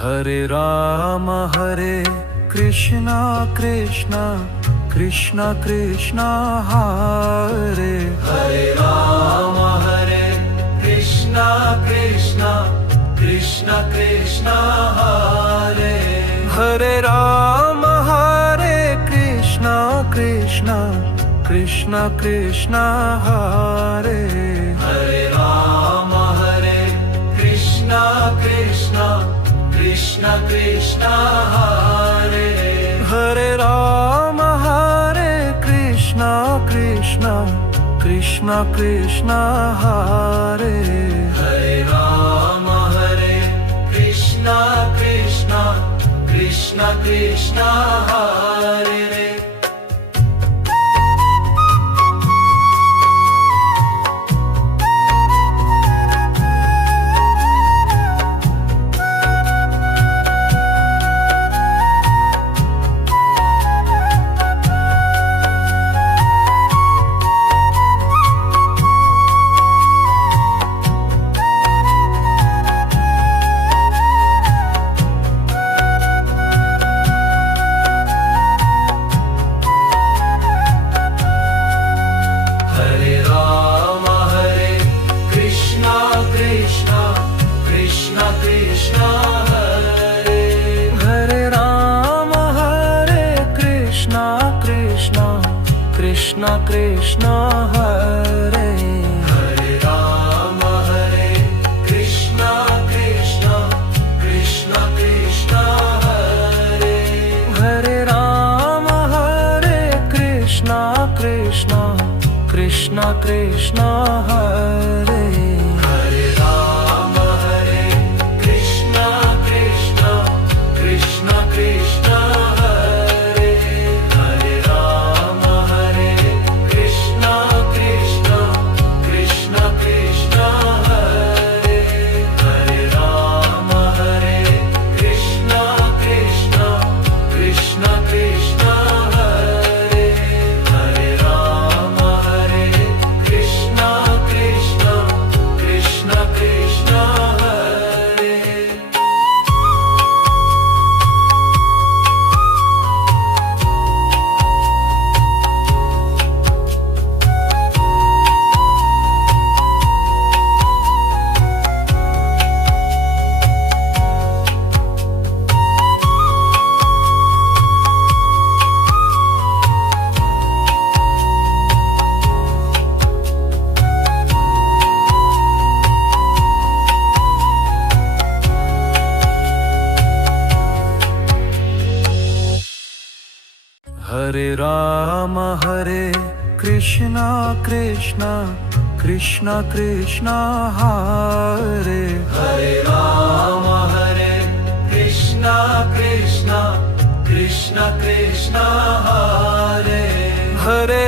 Hare Krishna Krishna Krishna Krishna Hare Hare Krishna Krishna Krishna Krishna Hare Hare Krishna Krishna Krishna Krishna Hare Hare Krishna Krishna Krishna Krishna Hare Hare Krishna Krishna Krishna Krishna Hare Hare Krishna Krishna Krishna Krishna Hare Krishna Krishna Hare Hare Krishna Krishna Krishna Krishna Hare Hare Krishna Krishna Krishna Krishna Hare Hare Krishna Krishna Krishna Krishna Hare Hare Krishna Krishna Krishna Krishna Hare Hare Krishna Krishna Krishna Krishna Hare Hare Krishna Krishna Krishna Krishna Hare Hare Krishna Krishna Krishna Krishna Hare Hare Krishna Krishna Krishna Krishna Hare Hare